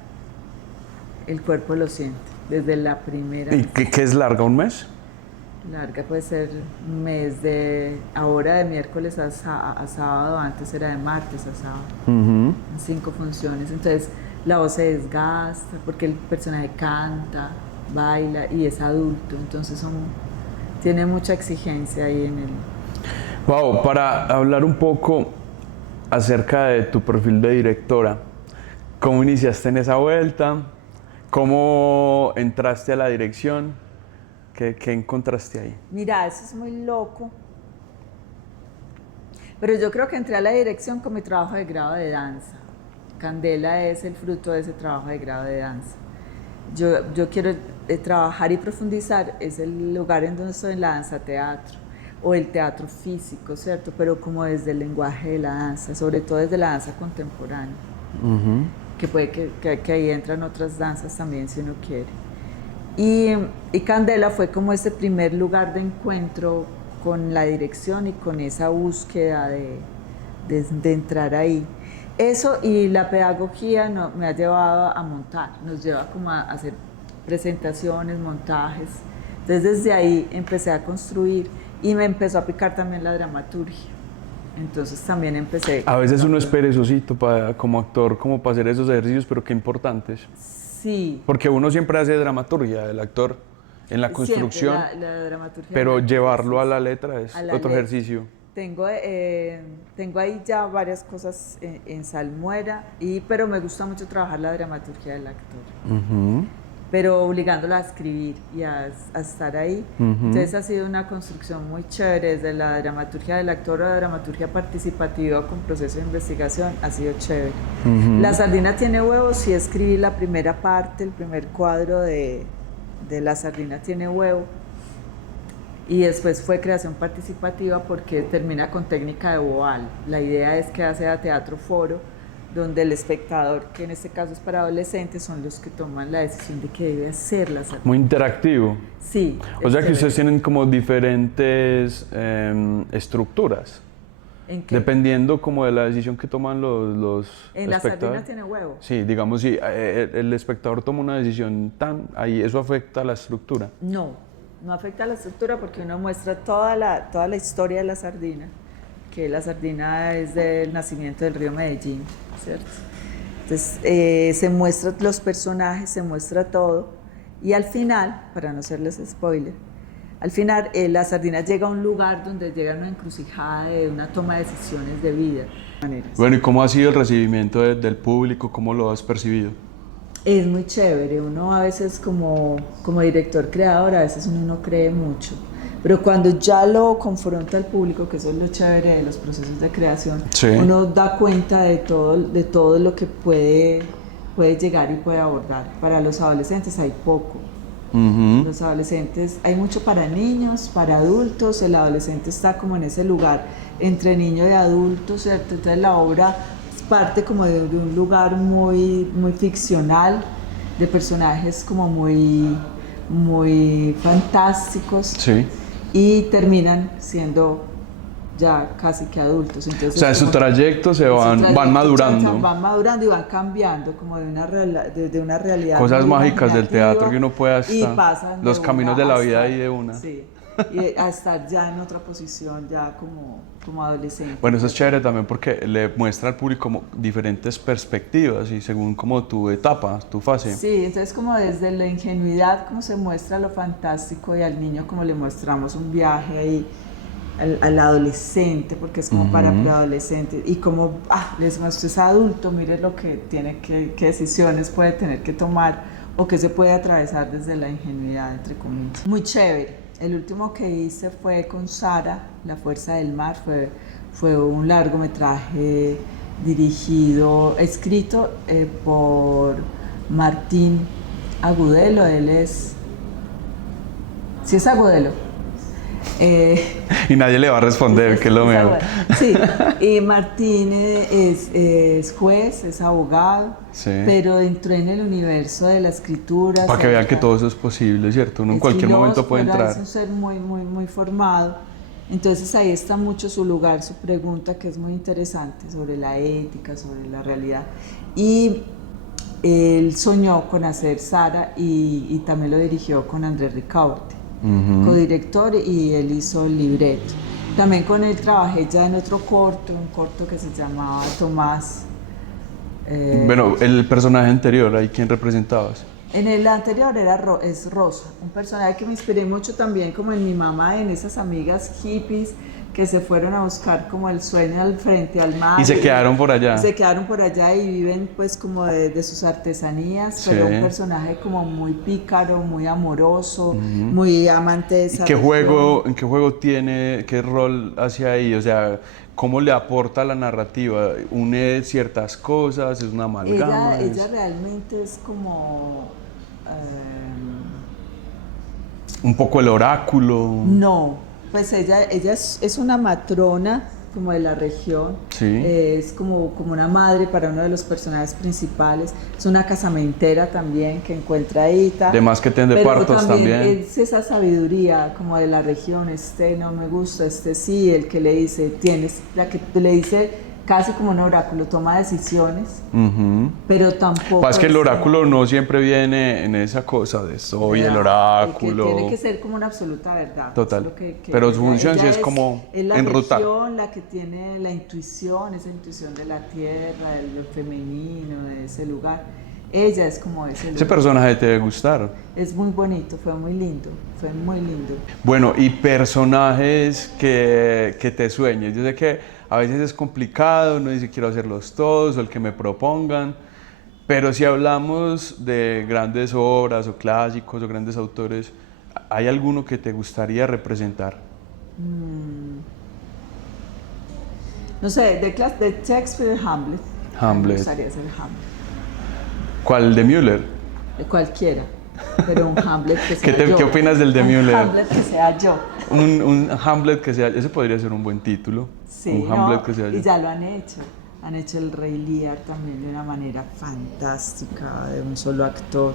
el cuerpo lo siente, desde la primera. ¿Y qué es larga? ¿Un mes? Larga puede ser un mes ahora de miércoles a sábado, antes era de martes a sábado. 5 funciones, entonces la voz se desgasta porque el personaje canta, baila y es adulto, entonces tiene mucha exigencia ahí en el... Wow, para hablar un poco acerca de tu perfil de directora, ¿cómo iniciaste en esa vuelta? ¿Cómo entraste a la dirección? ¿Qué encontraste ahí? Mira, eso es muy loco, pero yo creo que entré a la dirección con mi trabajo de grado de danza. Candela es el fruto de ese trabajo de grado de danza. Yo quiero trabajar y profundizar, es el lugar en donde estoy en la danza teatro o el teatro físico, ¿cierto? Pero como desde el lenguaje de la danza, sobre todo desde la danza contemporánea, que puede que ahí entran otras danzas también si uno quiere. Y Candela fue como ese primer lugar de encuentro con la dirección y con esa búsqueda de entrar ahí. Eso y la pedagogía me ha llevado a montar, nos lleva como a hacer presentaciones, montajes. Entonces desde ahí empecé a construir y me empezó a picar también la dramaturgia. Entonces también empecé... A veces uno es perezosito como actor, como para hacer esos ejercicios, pero qué importantes. Sí. Porque uno siempre hace dramaturgia, el actor, en la construcción, la dramaturgia, pero llevarlo a la letra es otro ejercicio. Tengo ahí ya varias cosas en salmuera, pero me gusta mucho trabajar la dramaturgia del actor, pero obligándolo a escribir y a estar ahí. Entonces ha sido una construcción muy chévere, desde la dramaturgia del actor a la dramaturgia participativa con proceso de investigación, ha sido chévere. La Sardina tiene huevos, sí escribí la primera parte, el primer cuadro de La Sardina tiene huevo, y después fue creación participativa porque termina con técnica de Boal. La idea es que sea teatro foro, donde el espectador, que en este caso es para adolescentes, son los que toman la decisión de qué debe hacer la sardina. Muy interactivo. Sí. O sea que ustedes tienen como diferentes estructuras. ¿En qué? Dependiendo como de la decisión que toman los en La espectadores. Sardina tiene huevo. Sí, digamos, si el espectador toma una decisión ahí eso afecta a la estructura. No afecta a la estructura porque uno muestra toda la historia de la sardina, que la sardina es del nacimiento del río Medellín, ¿cierto? Entonces se muestran los personajes, se muestra todo, y al final, para no hacerles spoiler, al final la sardina llega a un lugar donde llega a una encrucijada de una toma de decisiones de vida. Bueno, ¿y cómo ha sido el recibimiento del público? ¿Cómo lo has percibido? Es muy chévere, uno a veces como director creador, a veces uno no cree mucho, pero cuando ya lo confronta al público, que eso es lo chévere de los procesos de creación, sí, uno da cuenta de todo lo que puede llegar y puede abordar. Para los adolescentes hay poco. Los adolescentes, hay mucho para niños, para adultos, el adolescente está como en ese lugar entre niño y adulto, ¿cierto? Entonces la obra parte como de un lugar muy ficcional, de personajes como muy fantásticos, sí, y terminan siendo ya casi que adultos. Entonces, o sea, su trayecto van madurando. Van madurando y van cambiando como de una realidad. Cosas mágicas del teatro que uno puede hasta los caminos de la vida y de una. Sí. y a estar ya en otra posición, ya como adolescente. Bueno, eso es chévere también porque le muestra al público como diferentes perspectivas y según como tu etapa, tu fase. Sí, entonces como desde la ingenuidad como se muestra lo fantástico y al niño como le mostramos un viaje ahí al adolescente, porque es como para preadolescentes, y como les muestro es adulto, mire lo que tiene qué decisiones puede tener que tomar o que se puede atravesar desde la ingenuidad, entre comillas. Muy chévere. El último que hice fue con Sara, La Fuerza del Mar, fue un largometraje dirigido, escrito por Martín Agudelo, él es... ¿Sí es Agudelo? Y nadie le va a responder, que es lo mejor. Sí, y Martín es juez, es abogado, Sí. pero entró en el universo de la escritura. Para que vean que todo eso es posible, ¿cierto? Uno en cualquier momento puede entrar. Es un ser muy formado. Entonces ahí está mucho su lugar, su pregunta, que es muy interesante, sobre la ética, sobre la realidad. Y él soñó con hacer Sara y también lo dirigió con Andrés Ricaurte, codirector, y él hizo el libreto. También con él trabajé ya en otro corto, un corto que se llamaba Tomás. Bueno, el personaje anterior, ¿ahí quién representabas? En el anterior es Rosa, un personaje que me inspiré mucho también como en mi mamá, en esas amigas hippies que se fueron a buscar como el sueño al frente al mar. Y se quedaron por allá. Se quedaron por allá y viven pues como de sus artesanías, Sí. pero un personaje como muy pícaro, muy amoroso, muy amante de esa ¿En qué región. juego tiene, qué rol hace ahí? O sea, ¿cómo le aporta a la narrativa? ¿Une ciertas cosas? ¿Es una amalgama? Ella realmente es como... un poco el oráculo. No, pues ella es una matrona como de la región, Sí. es como una madre para uno de los personajes principales, es una casamentera también que encuentra ahí, De más que tiene pero partos también. es esa sabiduría como de la región, este no me gusta, este sí, el que le dice, tienes, la que le dice casi como un oráculo, toma decisiones, pero tampoco... Pasa que el es oráculo como- no siempre viene en esa cosa de soy el ¿verdad? oráculo. Que tiene que ser como una absoluta verdad. Total. Es lo que Pero su función sí ella es como es la enrutar. región, la que tiene la intuición, esa intuición de la tierra, de lo femenino, de ese lugar. Ella es como ese lugar. Ese personaje te debe gustar. Es muy bonito, fue muy lindo, fue muy lindo. Bueno, y personajes que te sueñes. Yo sé que a veces es complicado, uno dice quiero hacerlos todos o el que me propongan, pero si hablamos de grandes obras o clásicos o grandes autores, ¿hay alguno que te gustaría representar? No sé, de Shakespeare, Hamlet. Hamlet. Me gustaría ser Hamlet. ¿Cuál de Müller? De cualquiera, pero un Hamlet que sea yo. ¿Qué opinas del de Un Müller? Hamlet que sea yo. Un Hamlet que sea, ese podría ser un buen título. Sí, un Hamlet ¿no? que sea Y ya lo han hecho. Han hecho el Rey Lear también de una manera fantástica, de un solo actor.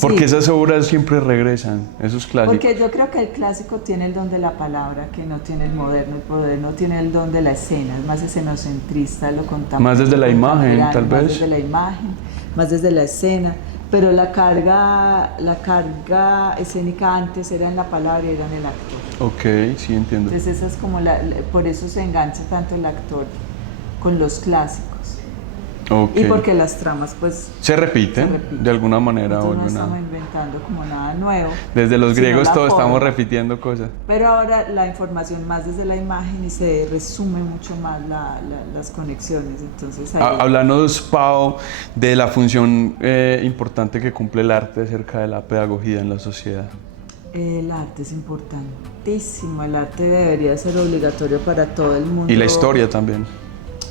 Porque Sí, esas obras siempre regresan, esos clásicos. porque yo creo que el clásico tiene el don de la palabra que no tiene el moderno, el moderno tiene el don de la escena, es más escenocentrista, lo contamos. Más desde la imagen, tal vez. Más desde la imagen, más desde la escena, pero la carga escénica antes era en la palabra y era en el actor. Ok, sí entiendo. Entonces esa es como por eso se engancha tanto el actor con los clásicos. Ok. Y porque las tramas pues Se repiten, se repiten. de alguna manera. Nosotros no vuelven a- estamos inventando como nada nuevo. Desde los sino griegos la todos estamos forma. repitiendo cosas. Pero ahora la información más desde la imagen y se resume mucho más las conexiones. Entonces ahí, Háblanos, Pau, de la función importante que cumple el arte acerca de la pedagogía en la sociedad. el arte es importantísimo. El arte debería ser obligatorio para todo el mundo. Y la historia también.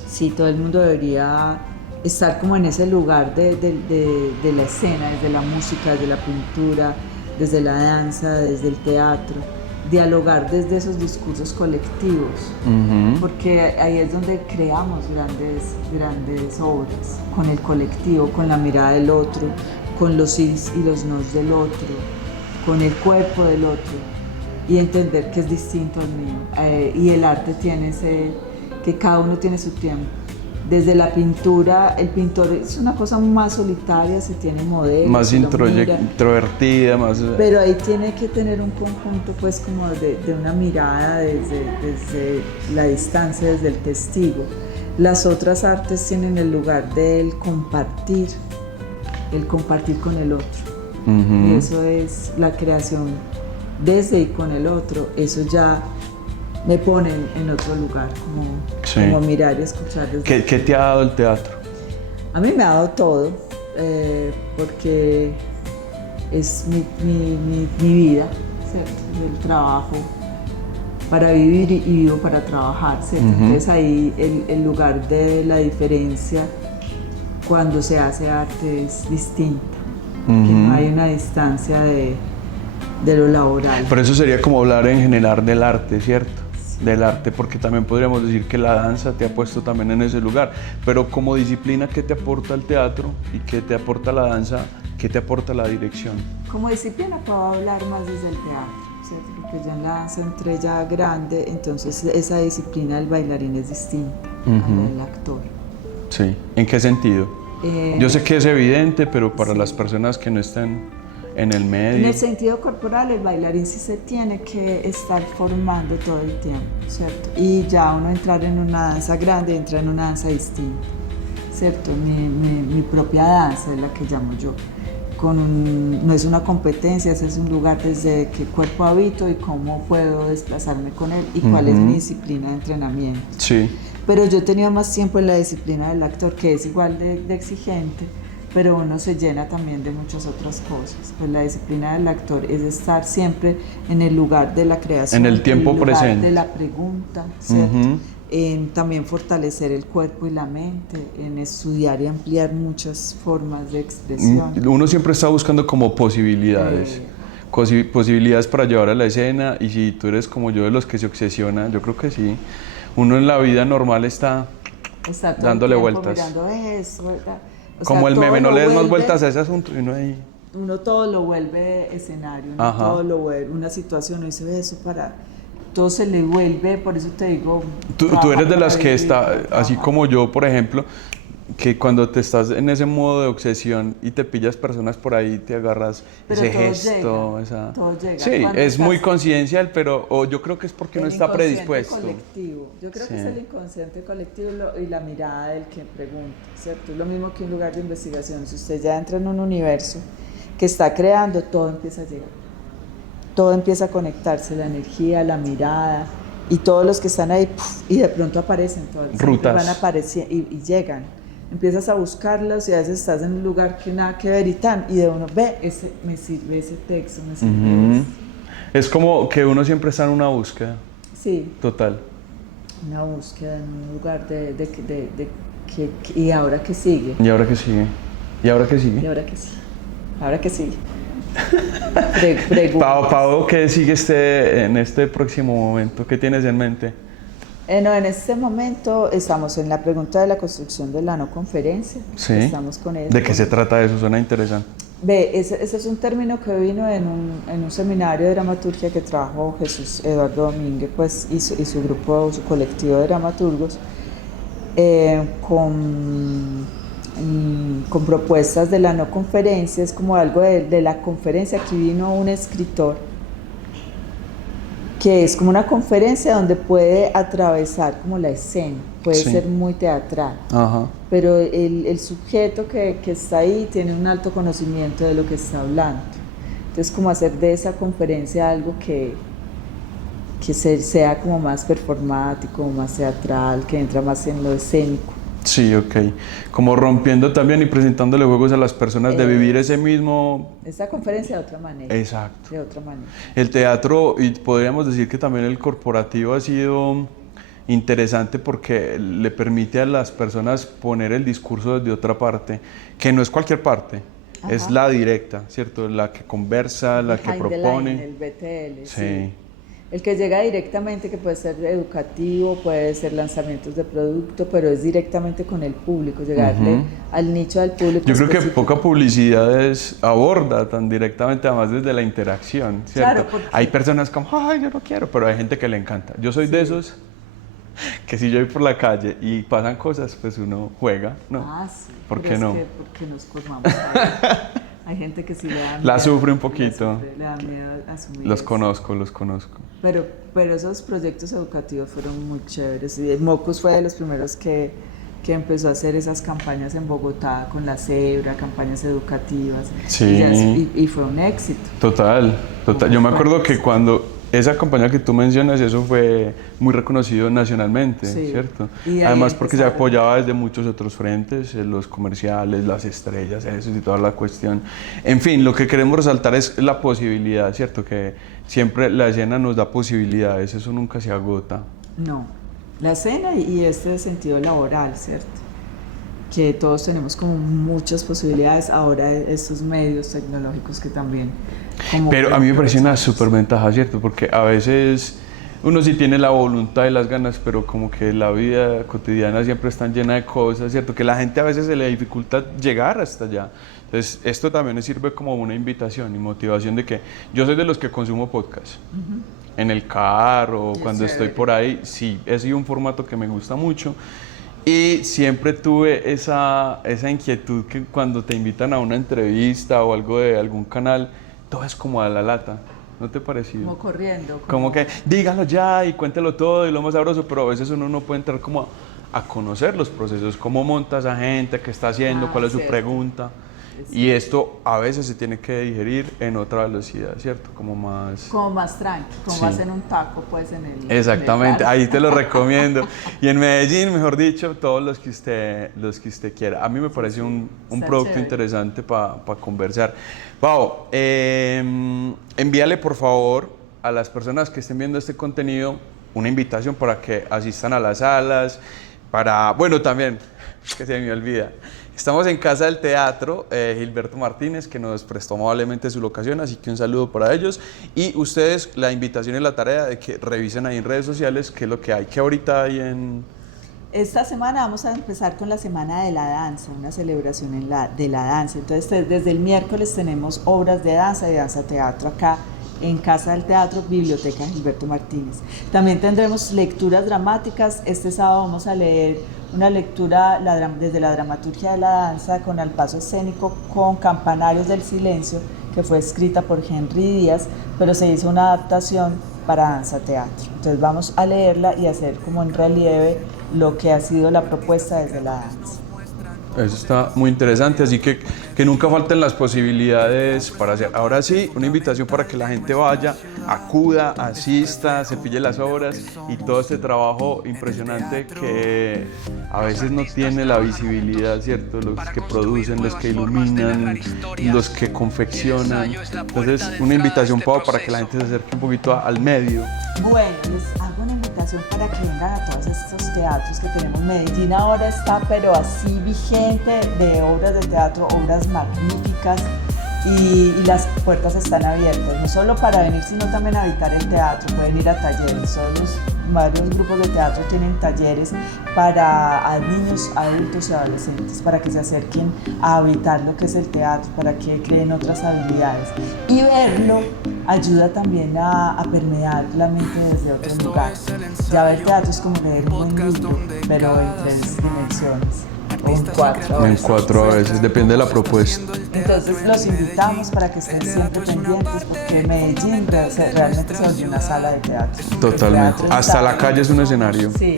Sí, todo el mundo debería estar como en ese lugar de la escena, desde la música, desde la pintura, desde la danza, desde el teatro, dialogar desde esos discursos colectivos, porque ahí es donde creamos grandes obras, con el colectivo, con la mirada del otro, con los sís y los nos del otro, con el cuerpo del otro, y entender que es distinto al mío. Y el arte tiene que cada uno tiene su tiempo. Desde la pintura, el pintor es una cosa más solitaria, se tiene modelos, Más se lo mira, introvertida, más... pero ahí tiene que tener un conjunto pues como de una mirada desde la distancia, desde el testigo. Las otras artes tienen el lugar del compartir con el otro. Y eso es la creación desde y con el otro, eso ya me pone en otro lugar, como mirar y escuchar. ¿Qué te ha dado el teatro? A mí me ha dado todo, porque es mi vida, ¿cierto? El trabajo para vivir y vivo para trabajar, ¿cierto? Entonces ahí el lugar de la diferencia cuando se hace arte es distinta, que no hay una distancia de lo laboral. Por eso sería como hablar en general del arte, ¿cierto? Del arte, porque también podríamos decir que la danza te ha puesto también en ese lugar, pero como disciplina, ¿qué te aporta el teatro y qué te aporta la danza? ¿Qué te aporta la dirección? Como disciplina puedo hablar más desde el teatro, ¿cierto? Porque yo en la danza entré ya grande, entonces esa disciplina del bailarín es distinta a la del actor. Sí, ¿en qué sentido? Yo sé que es evidente, pero para las personas que no están en el medio. En el sentido corporal, el bailarín sí se tiene que estar formando todo el tiempo, ¿cierto? Y ya uno entrar en una danza grande, entra en una danza distinta, ¿cierto? Mi propia danza es la que llamo yo. No es una competencia, ese es un lugar desde qué cuerpo habito y cómo puedo desplazarme con él y cuál es mi disciplina de entrenamiento. Sí. Pero yo he tenido más tiempo en la disciplina del actor, que es igual de exigente, pero uno se llena también de muchas otras cosas. Pues la disciplina del actor es estar siempre en el lugar de la creación, en el tiempo presente, de la pregunta, ¿cierto? En también fortalecer el cuerpo y la mente, en estudiar y ampliar muchas formas de expresión. Uno siempre está buscando como posibilidades. Posibilidades para llevar a la escena, y si tú eres como yo de los que se obsesiona, yo creo que sí. Uno en la vida normal está dándole vueltas. Mirando eso, como el meme, no le des más vueltas a ese asunto y uno ahí. Uno todo lo vuelve escenario, uno todo lo vuelve una situación, uno dice eso todo se le vuelve, por eso te digo. Tú eres de las que está, así como yo, por ejemplo, que cuando te estás en ese modo de obsesión y te pillas personas por ahí, te agarras ese gesto, todo llega. Sí, es muy conciencial, pero yo creo que es porque no está predispuesto. Colectivo. Yo creo que es el inconsciente colectivo y la mirada del que pregunta, ¿cierto? Es lo mismo que un lugar de investigación. Si usted ya entra en un universo que está creando, todo empieza a llegar. Todo empieza a conectarse, la energía, la mirada, y todos los que están ahí, y de pronto aparecen, todos rutas van a aparecer y llegan. Empiezas a buscarlos y a veces estás en un lugar que nada que ver y de uno ve, me sirve ese texto, me sirve eso. Es como que uno siempre está en una búsqueda. Sí. Total. Una búsqueda en un lugar ¿y ahora qué sigue? ¿Y ahora qué sigue? ¿Y ahora qué sigue? ¿Y ahora qué sigue? ¿Ahora qué sigue? Pau, ¿qué sigue en este próximo momento? ¿Qué tienes en mente? No, en este momento estamos en la pregunta de la construcción de la no conferencia. Sí. Estamos con eso. ¿De qué se trata eso? Suena interesante. Ese es un término que vino en un seminario de dramaturgia que trajo Jesús Eduardo Domínguez, pues, y su grupo, su colectivo de dramaturgos, con propuestas de la no conferencia. Es como algo de la conferencia. Aquí vino un escritor que es como una conferencia donde puede atravesar como la escena, puede ser muy teatral, pero el sujeto que está ahí tiene un alto conocimiento de lo que está hablando. Entonces, como hacer de esa conferencia algo que sea como más performático, más teatral, que entra más en lo escénico. Sí, ok. Como rompiendo también y presentándole juegos a las personas de vivir ese mismo... Esa conferencia de otra manera. Exacto. De otra manera. El teatro, y podríamos decir que también el corporativo ha sido interesante porque le permite a las personas poner el discurso desde otra parte, que no es cualquier parte, es la directa, ¿cierto? La que conversa, la que propone. El BTL, sí. El que llega directamente, que puede ser educativo, puede ser lanzamientos de producto, pero es directamente con el público, llegarle al nicho del público. Yo creo que poca publicidad aborda tan directamente, además desde la interacción, ¿cierto? Claro, hay personas como, ay, yo no quiero, pero hay gente que le encanta. Yo soy de esos que si yo voy por la calle y pasan cosas, pues uno juega, ¿no? Ah, sí. ¿Por Pero qué es no? que porque nos formamos ahí. Hay gente que sí le da miedo. La sufre un poquito. Le da miedo asumir Los eso. conozco. Pero esos proyectos educativos fueron muy chéveres. Y Mocus fue de los primeros que empezó a hacer esas campañas en Bogotá con la cebra, campañas educativas. Sí. Y fue un éxito. Total. Yo me acuerdo que cuando esa campaña que tú mencionas, eso fue muy reconocido nacionalmente, Sí. ¿cierto? Y ahí Además porque se empezaron. apoyaba desde muchos otros frentes, los comerciales, las estrellas, eso y toda la cuestión. En fin, lo que queremos resaltar es la posibilidad, ¿cierto? Que siempre la escena nos da posibilidades, eso nunca se agota. No, la escena y este sentido laboral, ¿cierto? Que todos tenemos como muchas posibilidades ahora estos medios tecnológicos que también... Pero a mí me parece una súper ventaja, ¿cierto? Porque a veces uno sí tiene la voluntad y las ganas, pero como que la vida cotidiana siempre está llena de cosas, ¿cierto? Que la gente a veces se le dificulta llegar hasta allá. Entonces, esto también me sirve como una invitación y motivación de que yo soy de los que consumo podcast. En el carro, cuando estoy por ahí, sí, ha sido un formato que me gusta mucho. Y siempre tuve esa inquietud que cuando te invitan a una entrevista o algo de algún canal, todo es como a la lata, ¿no te pareció? Como corriendo. Como que dígalo ya y cuéntelo todo y lo más sabroso, pero a veces uno no puede entrar como a conocer los procesos, cómo monta esa gente, qué está haciendo, cuál es su pregunta. Y esto a veces se tiene que digerir en otra velocidad, ¿cierto? Como más tranqui, como Sí. más en un taco, pues en el... Exactamente, en el ahí te lo recomiendo. Y en Medellín, mejor dicho, todos los que usted quiera. A mí me parece un Está producto chévere. interesante para conversar. Pau, envíale por favor a las personas que estén viendo este contenido una invitación para que asistan a las salas, bueno, también, que se me olvida. Estamos en Casa del Teatro, Gilberto Martínez, que nos prestó amablemente su locación, así que un saludo para ellos. Y ustedes, la invitación y la tarea de que revisen ahí en redes sociales qué es lo que hay, que ahorita hay en... Esta semana vamos a empezar con la Semana de la Danza, una celebración de la danza. Entonces, desde el miércoles tenemos obras de danza y danza-teatro acá en Casa del Teatro, Biblioteca Gilberto Martínez. También tendremos lecturas dramáticas. Este sábado vamos a leer una lectura desde la dramaturgia de la danza con Al paso escénico con Campanarios del Silencio, que fue escrita por Henry Díaz, pero se hizo una adaptación para danza-teatro. Entonces vamos a leerla y hacer como en relieve lo que ha sido la propuesta desde la danza. Eso está muy interesante, así que nunca falten las posibilidades para hacer. Ahora sí, una invitación para que la gente vaya, acuda, asista, se pille las obras y todo este trabajo impresionante que a veces no tiene la visibilidad, ¿cierto? Los que producen, los que iluminan, los que confeccionan. Entonces, una invitación, Pau, para que la gente se acerque un poquito al medio. Bueno, les hago una invitación para que vengan a todos estos teatros que tenemos. Medellín ahora está, pero así vigente, de obras de teatro, obras magníficas, y las puertas están abiertas, no solo para venir, sino también a habitar el teatro. Pueden ir a talleres, varios grupos de teatro tienen talleres para niños, adultos y adolescentes, para que se acerquen a habitar lo que es el teatro, para que creen otras habilidades. Y verlo ayuda también a permear la mente desde otro lugar. Ya ver teatro es como leer un buen libro, pero en 3 dimensiones. O en 4 En 4 a veces, depende de la propuesta. Entonces los invitamos para que estén siempre pendientes, porque Medellín realmente se volvió una sala de teatro. Totalmente. Hasta la calle es un escenario. Sí.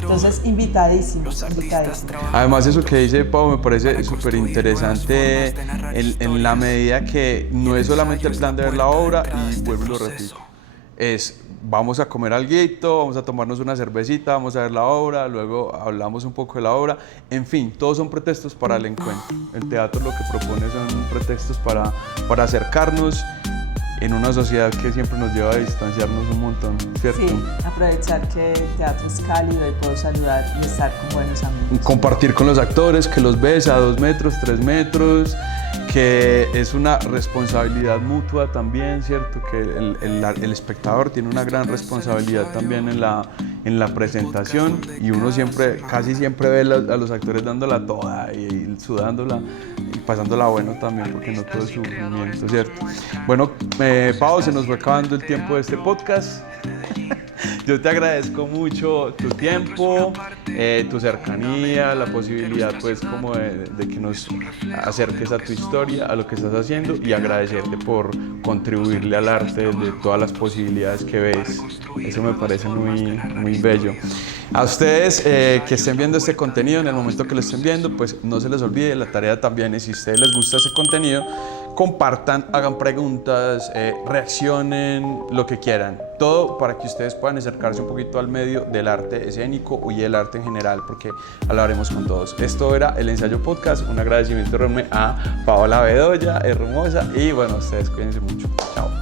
Entonces invitadísimos. Además, eso que dice Pau me parece súper interesante en la medida que no es solamente el plan de ver la obra y vuelvo y lo repito. Vamos a comer alguito, vamos a tomarnos una cervecita, vamos a ver la obra, luego hablamos un poco de la obra. En fin, todos son pretextos para el encuentro. El teatro lo que propone son pretextos para acercarnos en una sociedad que siempre nos lleva a distanciarnos un montón, ¿cierto? Sí, aprovechar que el teatro es cálido y puedo saludar y estar con buenos amigos. Compartir con los actores, que los ves a 2 metros, 3 metros, que es una responsabilidad mutua también, ¿cierto? Que el espectador tiene una gran responsabilidad también en la presentación, y uno casi siempre ve a los actores dándola toda y sudándola y pasándola bueno también, porque no todo es sufrimiento, ¿cierto? Bueno, Pau, se nos fue acabando el tiempo de este podcast. Yo te agradezco mucho tu tiempo, tu cercanía, la posibilidad pues como de que nos acerques a tu historia, a lo que estás haciendo, y agradecerte por contribuirle al arte de todas las posibilidades que ves. Eso me parece muy bello. A ustedes que estén viendo este contenido, en el momento que lo estén viendo, pues no se les olvide, la tarea también es, si a ustedes les gusta ese contenido, compartan, hagan preguntas, reaccionen, lo que quieran. Todo para que ustedes puedan acercarse un poquito al medio del arte escénico y el arte en general, porque hablaremos con todos. Esto era El Ensayo Podcast. Un agradecimiento enorme a Paola Bedoya, hermosa. Y bueno, ustedes cuídense mucho. Chao.